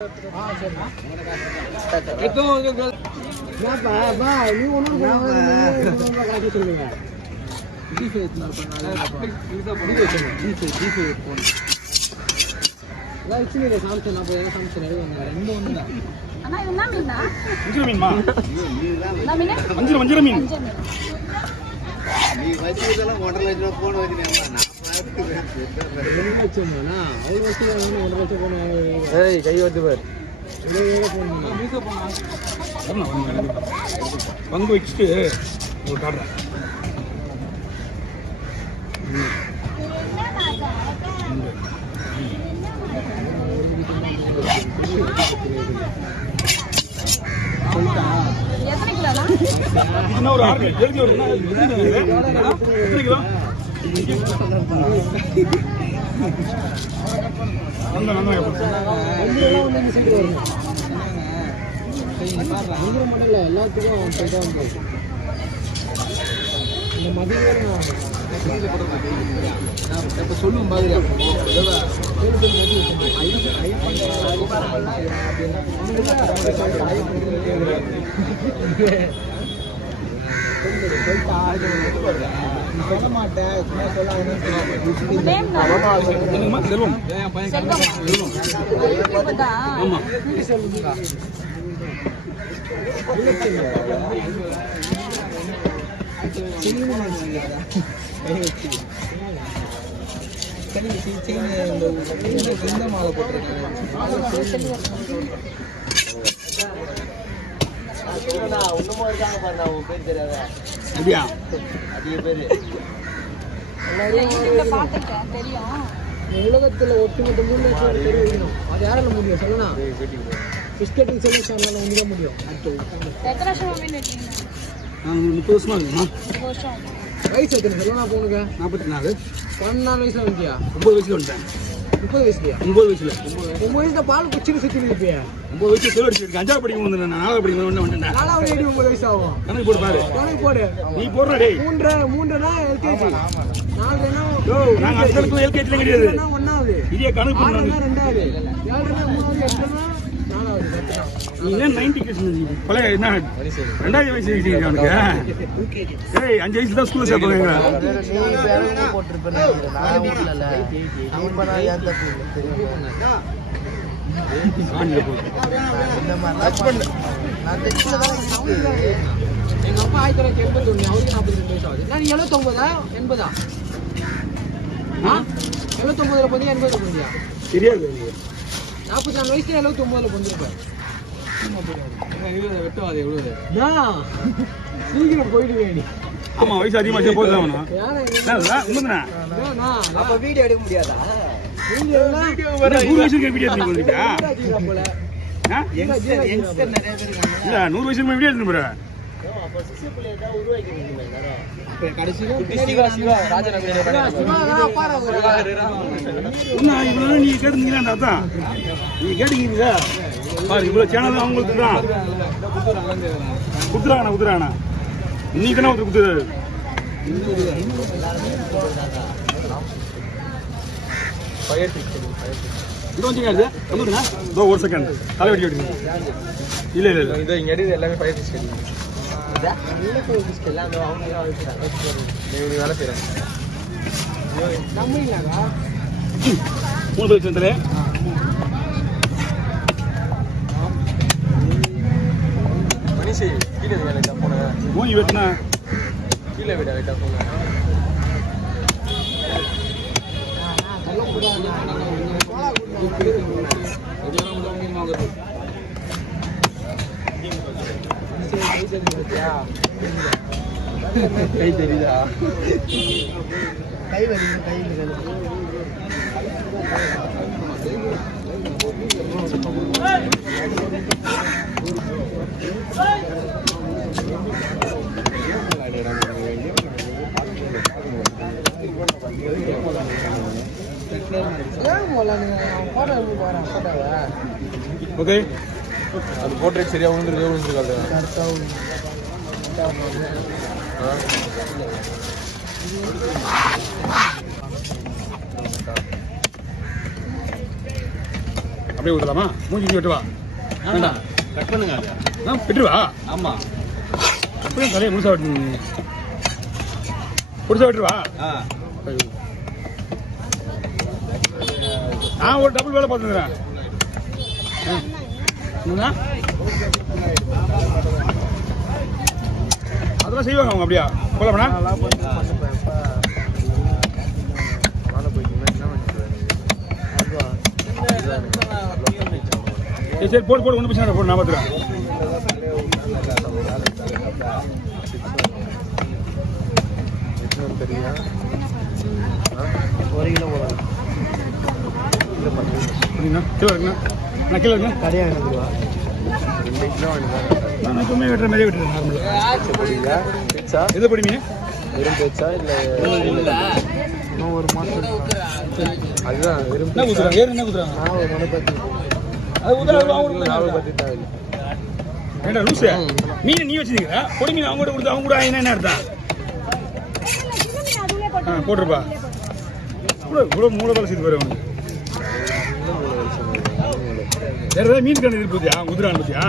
பங்கு வச்சுட்டு ஒரு காட்டுறேன். ஒரு 6 கிலோ எல்லாத்துக்கும் இந்த மதியம் சொல்லும் மாதிரி சொல்ல மாட்டேன். மாலை போட்டிருக்கேன். உலகத்துல ஒட்டுமொத்த 3 லட்சம் பேர் வைக்கணும். அது யாரால முடியும் சொல்லலாம்? பிஸ்கெட்டிங் சொல்யூஷன் ஒண்ணுதான் முடியும். 30 வருஷமா இருக்குமா? வயசு எத்தனை சொல்லலாம்? போனுங்க 44. 14 வயசுல வந்துட்டியா? 9 வயசுல வந்துட்டேன். 30 வயசுலயா? 9 வயசுல. 9 வயசுல பால் குச்சிட்டு சுத்தி இருப்பியா? 9 வயசுல செலவு அடிச்சிருக்கேன். 5ஆவது படிக்கும் போது 4ஆவது படிக்கும் போது வந்துட்டேன். 4ஆவது 9 வயசு ஆகும். கணக்கு போடு பாரு. கணக்கு போடு. நீ போடுற டேய். 3னா எல்கேஜி. 4னா நாங்க அசலுக்கு எல்கேஜில கிடையாது. 1வது. இதே கணக்கு போடுறோம். 2வது. 7னா 3வது. 8னா 4வது. நீ என்ன 90 கிட்ஸ் நீ? பழைய என்ன 2000 வயசு அவனுக்கு? ஏய் 5 வயசுல தான் ஸ்கூல் சேர்ப்பாங்க. நீ பேரங்க போட்டுருப்பேன். நான் வீட்ல இல்ல. நம்ம நான் ஏன் தப்பு தெரியுமா? ஆன்ல போ. இந்த மாதிரி நான் தெச்சில தான் எங்க அப்பா 1981 அவருக்கு 42 வயசு ஆகுது. நான் 79 80 79ல போய் 80 போறியா? தெரியாது. 44 வயசுல 79ல போந்திருப்பேன். வெட்டவாது எவ்வளவு சீக்கிரம் போயிடுவே நீ. ஆமா வயசு அதிகமா போதும். அப்ப வீடியோ எடுக்க முடியாதா? 100 வயசுக்கு வீடியோ எடுத்து போடுறியா? இல்ல 100 வயசுக்கு வீடியோ எடுத்து போற. அப்ப சிசி பிளேட் தான் உருவாக்கிருக்கீங்க எல்லாரும். கடைசில சிவா ராஜநகர் நீ கேட்டுங்களா? அதான் நீ கேட்டுக்கிறீங்களா? பாரு இவ்வளவு சேனல் அவங்களுக்கு தான் குத்துறாங்கண்ணா. இன்னைக்கு தானே ஒருத்தர் குத்துறாரு. ஒரு செகண்ட் தலை வெட்டி வெட்டி. இல்ல இங்க எடுத்து எல்லாமே ஃபயர் டிஸ்ட் வேலை செய்யறாங்க. 3 வயசு வந்துலே மனுஷி கீழே வேலைட்டா போன மூஞ்சி வெட்டினா கீழே விட வேட்டா போன கை தெரியுதா? கை வருது. கை ஓகே அது போர்ட்ரேட் சரியா விழுந்துருக்காது. அப்படியே ஊற்றலாமா? மூஞ்சி வெட்டுவா வேண்டாம், கட் பண்ணுங்க. வெட்டுவா? ஆமாம், அப்படியே தலையை முழுசா வெட்டு, முழுசா வெட்டுவா? நான் ஒரு டபுள் வேலை பார்த்துக்கிறேன். என்னண்ணா அதெல்லாம் செய்வாங்க அவங்க அப்படியா? போலாமண்ணா? சரி போடு போடு, ஒன்றும் பிரச்சனை போடு, நான் பார்த்துக்கிறேன். ஒரு கிலோ போடலாம். கிலோ இருக்குண்ணா, நான் கிலோ இருக்கேன். கடையாக எனக்கு 2 கிலோ நான் எப்பவுமே வெட்டுற மாதிரியே வெட்டுறேன் நார்மலாக. பேச்சா எது படி மீன்? வெறும் பேச்சா இல்லை இன்னும் ஒரு மாதம்? அதுதான் வெறும் என்ன ஊற்றுறாங்க? ஏறு என்ன ஊற்றுறாங்க? நான் ஒரு மனை பற்றி அது ஊற்றுறாங்க. நாவல் பற்றி தேவையில்லை. ஏண்டா லூசு, மீனை நீ வச்சுருக்கீங்களா? பொடி மீன் அவங்க கூட கொடுத்து அவங்க கூட என்ன அர்த்தம்? போட்டுருப்பா. இவ்வளோ மூளை வேலை செய்து பாரு அவனுக்கு. வேற ஏதாவது மீன் கண்டு இது பத்தியா உதிரான் பத்தியா?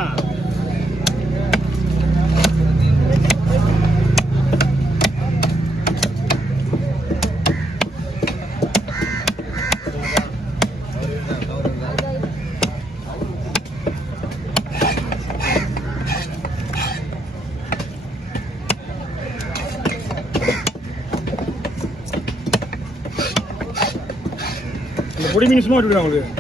அந்த பொடி மீன் சும்மா விட்டுருக்காங்க உங்களுக்கு.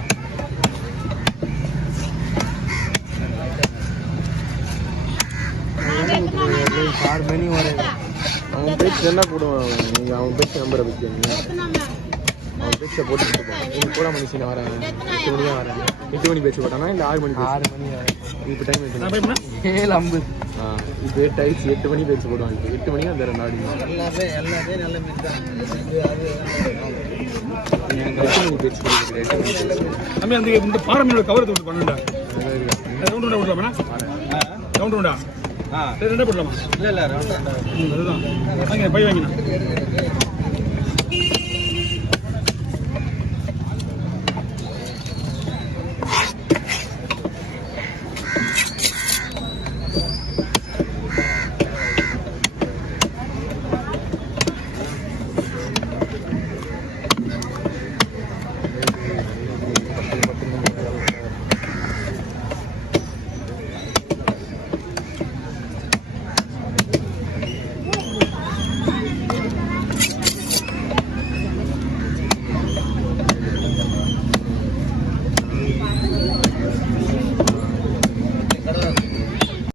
அவன் பேச்சு என்ன போடுவான்? நீங்கள் அவன் பேச்சு நம்பரை பற்றி அவன் பேச்சை போட்டுட்டு இருப்பான். நீங்கள் போட மனுஷன் வரேன் 8 மணி தான் வரேன். 8 மணி பேச்சு போட்டானா இல்லை 6 மணி? 6 மணி. இப்போ டைம் 7:50. இப்போ டைப்ஸ் 8 மணி பேச்சு போடுவாங்க. 8 மணிக்கு அந்த 2 ஆடி எல்லாமே நல்ல மீன் தான். பேச்சு தம்பி அந்த இந்த பாறை மீனோட கவரத்தை விட்டு பண்ணுண்டா. ரவுண்ட் ரவுண்டா விடலாமா? ரவுண்ட் ரவுண்டா? சரி, ரெண்டா போடலாமா? இல்லை ரவுண்ட் அதுதான் வாங்க, பை வாங்கினா